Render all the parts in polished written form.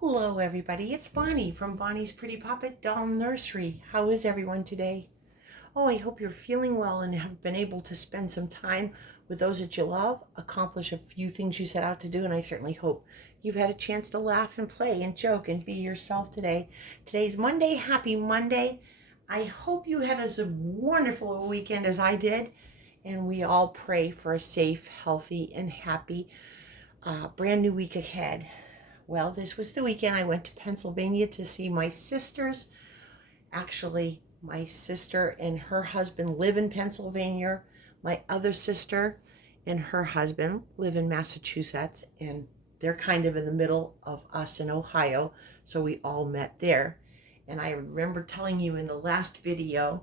Hello everybody, it's Bonnie from Bonnie's Pretty Puppet Doll Nursery. How is everyone today? Oh, I hope you're feeling well and have been able to spend some time with those that you love, accomplish a few things you set out to do, and I certainly hope you've had a chance to laugh and play and joke and be yourself today. Today's Monday. Happy Monday. I hope you had as a wonderful weekend as I did, and we all pray for a safe, healthy, and happy brand new week ahead. Well, this was the weekend I went to Pennsylvania to see my sisters. Actually, my sister and her husband live in Pennsylvania. My other sister and her husband live in Massachusetts, and they're kind of in the middle of us in Ohio, so we all met there. And I remember telling you in the last video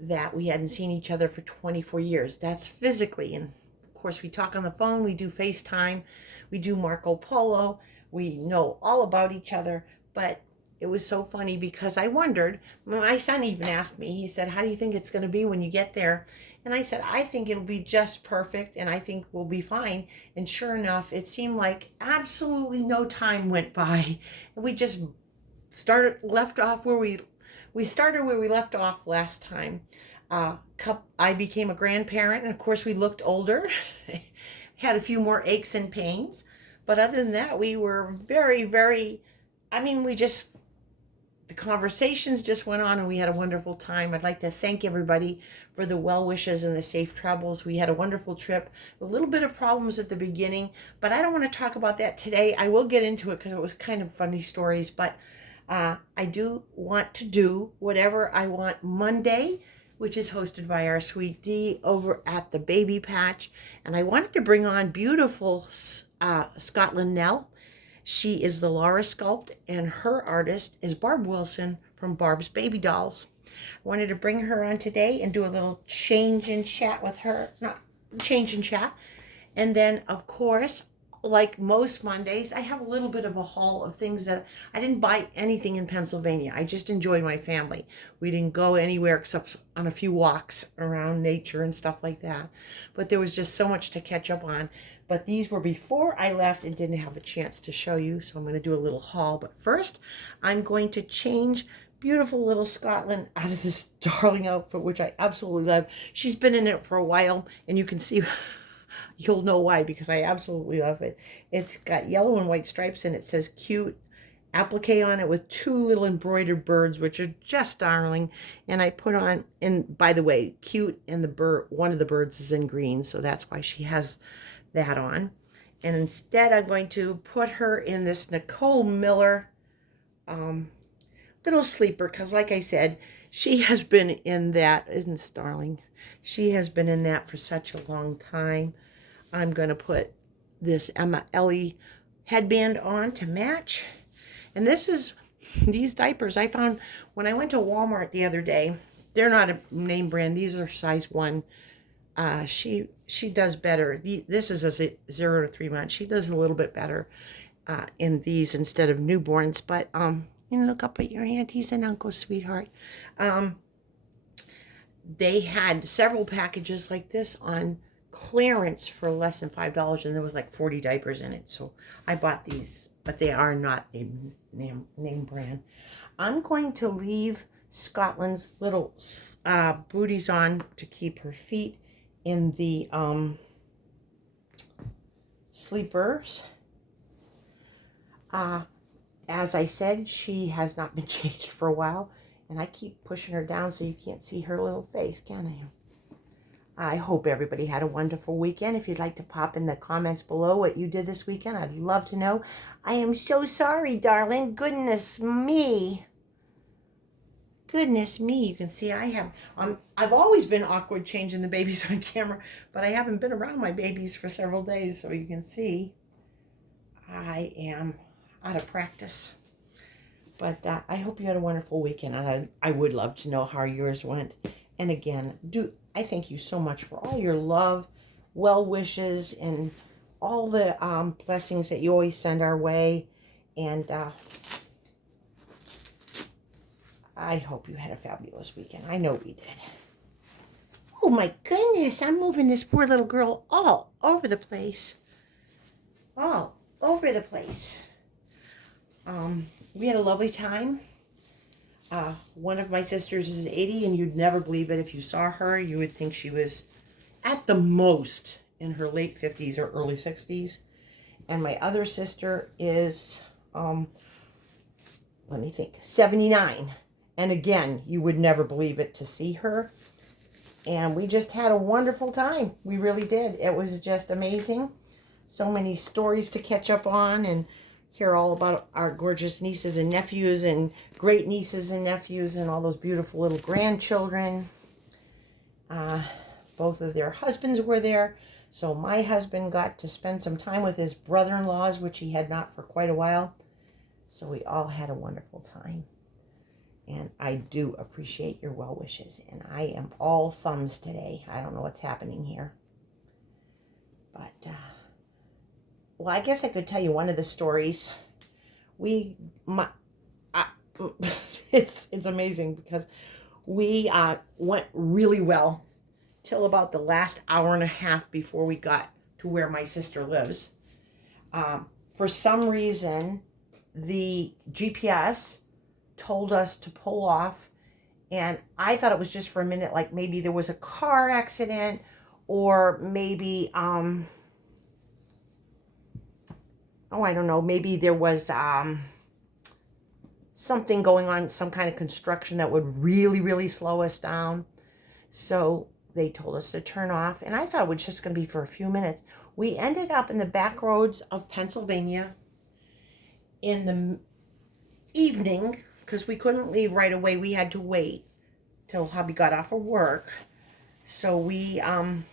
that we hadn't seen each other for 24 years. That's physically, and of course we talk on the phone, we do FaceTime, we do Marco Polo, we know all about each other. But it was so funny because I wondered, my son even asked me, he said, how do you think it's going to be when you get there? And I said, I think it'll be just perfect and I think we'll be fine. And sure enough, it seemed like absolutely no time went by. And we just left off where we started where we left off last time. I became a grandparent, and of course we looked older, had a few more aches and pains. But other than that, we were very, very, the conversations just went on and we had a wonderful time. I'd like to thank everybody for the well wishes and the safe travels. We had a wonderful trip, a little bit of problems at the beginning, but I don't want to talk about that today. I will get into it because it was kind of funny stories, but I do want to do whatever I want Monday, which is hosted by our sweet Dee over at the Baby Patch. And I wanted to bring on beautiful Scotlynn Nell. She is the Laura Sculpt, and her artist is Barb Wilson from Barb's Baby Dolls. I wanted to bring her on today and do a little change in chat with her. Not change in chat. And then, of course, like most Mondays, I have a little bit of a haul of things that I didn't buy anything in Pennsylvania. I just enjoyed my family. We didn't go anywhere except on a few walks around nature and stuff like that. But there was just so much to catch up on. But these were before I left and didn't have a chance to show you. So I'm going to do a little haul. But first, I'm going to change beautiful little Scotlynn out of this darling outfit, which I absolutely love. She's been in it for a while, and you can see... You'll know why, because I absolutely love it. It's got yellow and white stripes, and it says cute applique on it with two little embroidered birds, which are just darling. And I put on, and by the way, cute, and the bird, one of the birds is in green, so that's why she has that on. And instead, I'm going to put her in this Nicole Miller little sleeper, because like I said, she has been in that, isn't it, darling? She has been in that for such a long time. I'm going to put this Emma Ellie headband on to match. And these diapers I found when I went to Walmart the other day. They're not a name brand. These are size 1. She does better. This is a 0 to 3 months. She does a little bit better in these instead of newborns. But you look up at your aunties and uncles, sweetheart. They had several packages like this on clearance for less than $5, and there was like 40 diapers in it. So I bought these, but they are not a name brand. I'm going to leave Scotland's little booties on to keep her feet in the sleepers. As I said, she has not been changed for a while. And I keep pushing her down so you can't see her little face, can I? I hope everybody had a wonderful weekend. If you'd like to pop in the comments below what you did this weekend, I'd love to know. I am so sorry, darling. Goodness me. Goodness me. You can see I have... I've always been awkward changing the babies on camera, but I haven't been around my babies for several days, so you can see I am out of practice. But I hope you had a wonderful weekend, and I would love to know how yours went. And again, I thank you so much for all your love, well wishes, and all the blessings that you always send our way. And I hope you had a fabulous weekend. I know we did. Oh my goodness, I'm moving this poor little girl all over the place. All over the place. We had a lovely time. One of my sisters is 80, and you'd never believe it. If you saw her, you would think she was at the most in her late 50s or early 60s. And my other sister is, let me think, 79. And again, you would never believe it to see her. And we just had a wonderful time. We really did. It was just amazing. So many stories to catch up on and hear all about our gorgeous nieces and nephews and great nieces and nephews and all those beautiful little grandchildren. Both of their husbands were there. So my husband got to spend some time with his brother-in-laws, which he had not for quite a while. So we all had a wonderful time. And I do appreciate your well wishes. And I am all thumbs today. I don't know what's happening here. But, well, I guess I could tell you one of the stories. It's amazing because we went really well till about the last hour and a half before we got to where my sister lives. For some reason, the GPS told us to pull off, and I thought it was just for a minute, like maybe there was a car accident, or maybe I don't know, maybe there was something going on, some kind of construction that would really slow us down. So they told us to turn off, and I thought it was just going to be for a few minutes. We ended up in the back roads of Pennsylvania in the evening because we couldn't leave right away. We had to wait till hubby got off of work. So we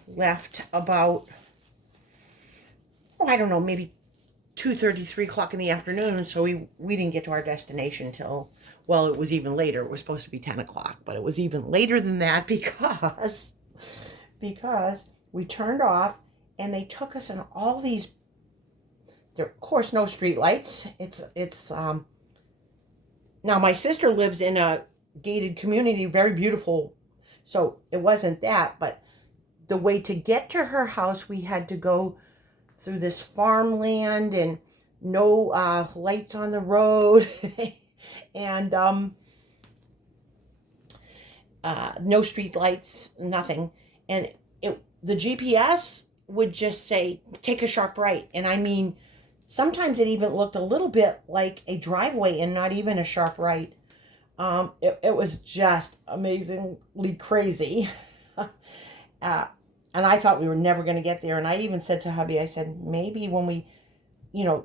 left about, I don't know, maybe 2:30, 3 o'clock in the afternoon. So we didn't get to our destination till, well, it was even later. It was supposed to be 10 o'clock, but it was even later than that because we turned off and they took us in all these, there, of course, no street lights. It's now my sister lives in a gated community, very beautiful. So it wasn't that, but the way to get to her house, we had to go through this farmland and no lights on the road and no street lights, nothing. And the GPS would just say, take a sharp right. And I mean, sometimes it even looked a little bit like a driveway and not even a sharp right. It was just amazingly crazy. And I thought we were never going to get there. And I even said to hubby, I said, maybe when we,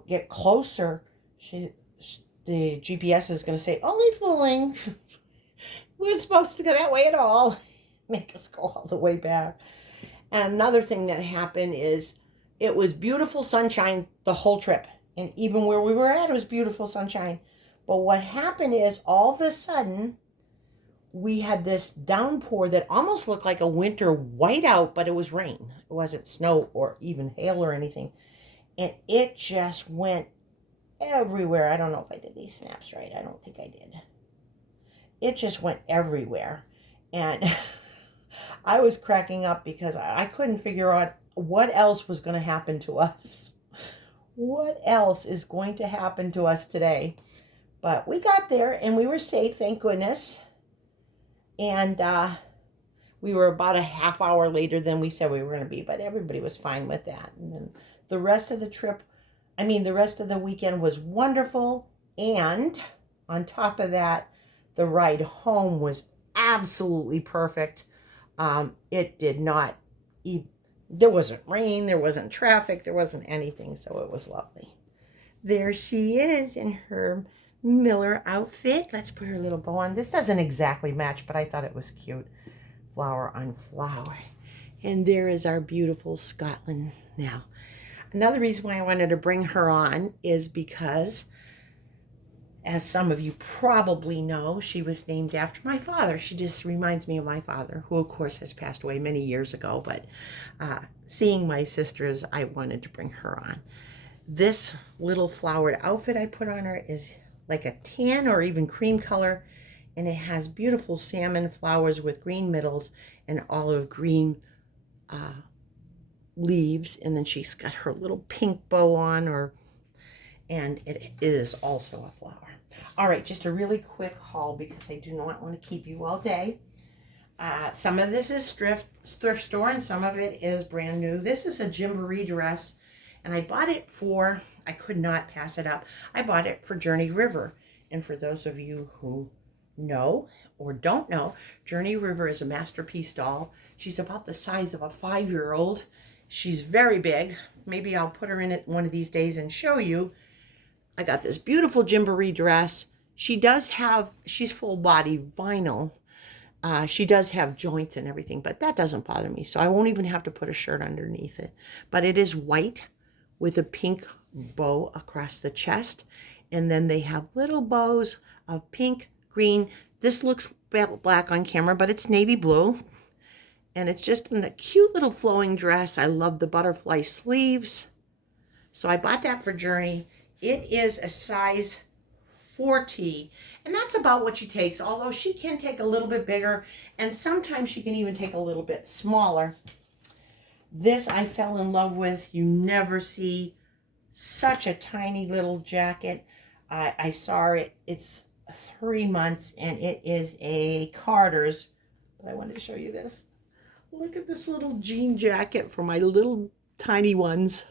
get closer, the GPS is going to say, only fooling. We were supposed to go that way at all. Make us go all the way back. And another thing that happened is it was beautiful sunshine the whole trip. And even where we were at, it was beautiful sunshine. But what happened is all of a sudden, we had this downpour that almost looked like a winter whiteout, but it was rain. It wasn't snow or even hail or anything. And it just went everywhere. I don't know if I did these snaps right. I don't think I did. It just went everywhere. And I was cracking up because I couldn't figure out what else was going to happen to us. What else is going to happen to us today? But we got there and we were safe, thank goodness. And we were about a half hour later than we said we were going to be, but everybody was fine with that. And then the rest of the trip, the rest of the weekend was wonderful. And on top of that, the ride home was absolutely perfect. It did not, there wasn't rain, there wasn't traffic, there wasn't anything, so it was lovely. There she is in her Miller outfit. Let's put her little bow on. This doesn't exactly match, but I thought it was cute. Flower on flower. And there is our beautiful Scotlynn Nell. Another reason why I wanted to bring her on is because, as some of you probably know, she was named after my father. She just reminds me of my father, who of course has passed away many years ago, but seeing my sisters, I wanted to bring her on. This little flowered outfit I put on her is like a tan or even cream color, and it has beautiful salmon flowers with green middles and olive green leaves, and then she's got her little pink bow on, and it is also a flower. All right, just a really quick haul because I do not want to keep you all day. Some of this is thrift store and some of it is brand new. This is a Gymboree dress, and I bought it for, I could not pass it up. I bought it for Journey River. And for those of you who know or don't know, Journey River is a masterpiece doll. She's about the size of a 5-year-old. She's very big. Maybe I'll put her in it one of these days and show you. I got this beautiful Gymboree dress. She's full body vinyl. She does have joints and everything, but that doesn't bother me. So I won't even have to put a shirt underneath it. But it is white with a pink bow across the chest. And then they have little bows of pink, green. This looks black on camera, but it's navy blue. And it's just in a cute little flowing dress. I love the butterfly sleeves. So I bought that for Journey. It is a size 4T, and that's about what she takes, although she can take a little bit bigger, and sometimes she can even take a little bit smaller. This I fell in love with. You never see such a tiny little jacket. I saw it. It's 3 months, and it is a Carter's, but I wanted to show you this. Look at this little jean jacket for my little tiny ones.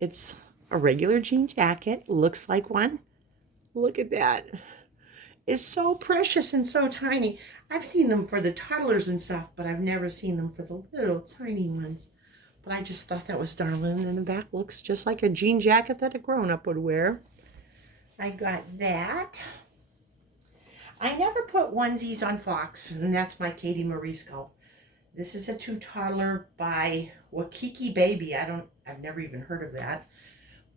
It's a regular jean jacket, looks like one. Look at that. It's so precious and so tiny. I've seen them for the toddlers and stuff, but I've never seen them for the little tiny ones. But I just thought that was darling. And the back looks just like a jean jacket that a grown-up would wear. I got that. I never put onesies on Fox, and that's my Katie Marie skull. This is a 2 toddler by Wakiki Baby. I've never even heard of that.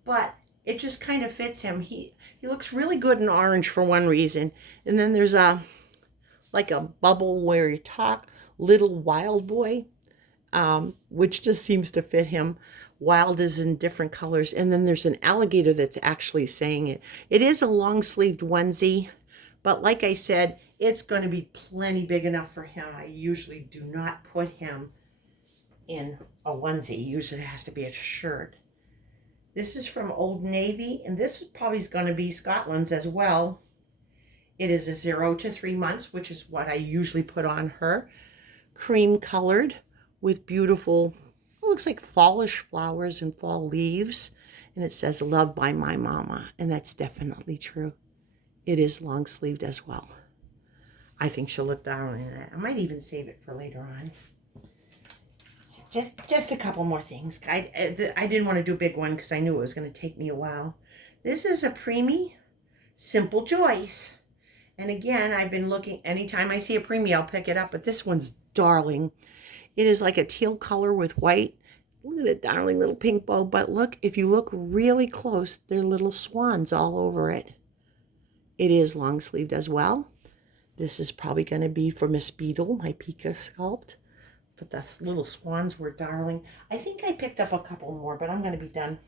But it just kind of fits him. He looks really good in orange for one reason. And then there's like a bubble where you talk, little wild boy, which just seems to fit him. Wild is in different colors. And then there's an alligator that's actually saying it. It is a long-sleeved onesie, but like I said, it's going to be plenty big enough for him. I usually do not put him in a onesie. Usually it has to be a shirt. This is from Old Navy, and this probably is going to be Scotlynn's as well. It is a 0 to 3 months, which is what I usually put on her. Cream colored with beautiful, it looks like fallish flowers and fall leaves. And it says, "Loved by my mama." And that's definitely true. It is long sleeved as well. I think she'll look darling in that. I might even save it for later on. So just a couple more things. I didn't want to do a big one because I knew it was going to take me a while. This is a preemie Simple Joys. And again, I've been looking, anytime I see a preemie, I'll pick it up. But this one's darling. It is like a teal color with white. Look at that darling little pink bow. But look, if you look really close, there are little swans all over it. It is long sleeved as well. This is probably going to be for Miss Beadle, my Pika sculpt. But the little swans were darling. I think I picked up a couple more, but I'm going to be done.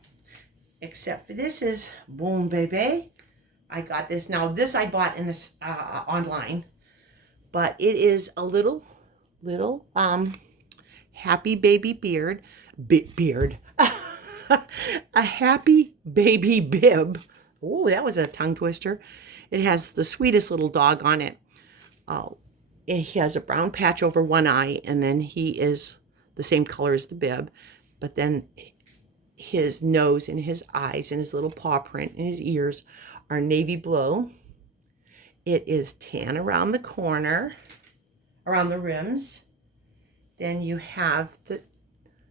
Except for this is Boom Bebe. I got this. Now, this I bought in this online. But it is a little happy baby beard. A happy baby bib. Oh, that was a tongue twister. It has the sweetest little dog on it. He has a brown patch over one eye, and then he is the same color as the bib. But then his nose and his eyes and his little paw print and his ears are navy blue. It is tan around the corner, around the rims. Then you have the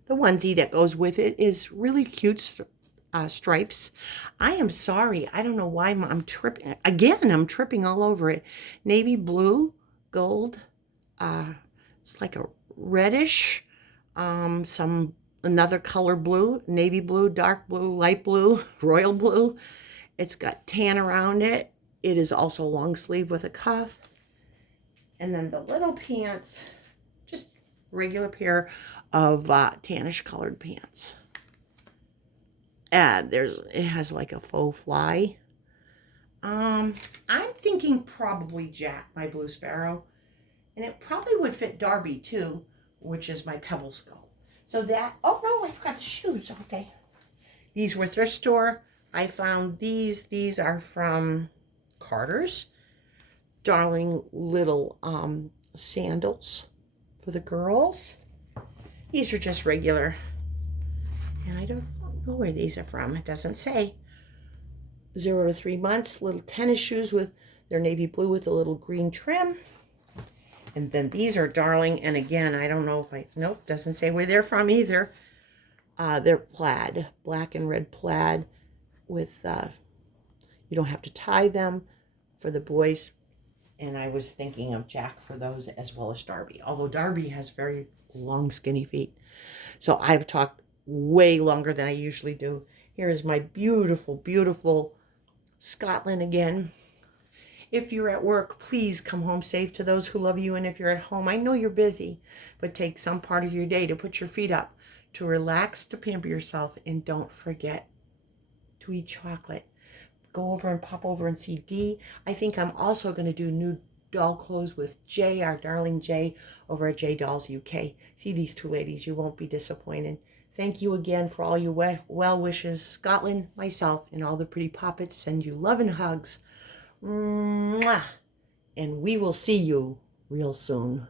onesie that goes with it is really cute stripes. I am sorry. I don't know why I'm tripping. Again, I'm tripping all over it. Navy blue, gold. It's like a reddish, another color blue, navy blue, dark blue, light blue, royal blue. It's got tan around it. It is also long sleeve with a cuff. And then the little pants, just regular pair of tannish colored pants. It has like a faux fly. I'm thinking probably Jack, my blue sparrow. And it probably would fit Darby too, which is my pebble skull. So that, oh no, I forgot the shoes. Okay. These were thrift store. I found these. These are from Carter's. Darling little sandals for the girls. These are just regular. And I don't know where these are from. It doesn't say. 0 to 3 months. Little tennis shoes with they're navy blue with a little green trim. And then these are darling. And again, I don't know if nope, doesn't say where they're from either. They're plaid, black and red plaid with, you don't have to tie them for the boys. And I was thinking of Jack for those as well as Darby. Although Darby has very long, skinny feet. So I've talked way longer than I usually do. Here is my beautiful, beautiful Scotlynn again. If you're at work, please come home safe to those who love you. And if you're at home, I know you're busy, but take some part of your day to put your feet up, to relax, to pamper yourself. And don't forget to eat chocolate. Go over and pop over and see Dee. I think I'm also going to do new doll clothes with Jay, our darling Jay, over at J Dolls UK. See these two ladies. You won't be disappointed. Thank you again for all your well wishes. Scotlynn, myself, and all the pretty poppets send you love and hugs. Mwah. And we will see you real soon.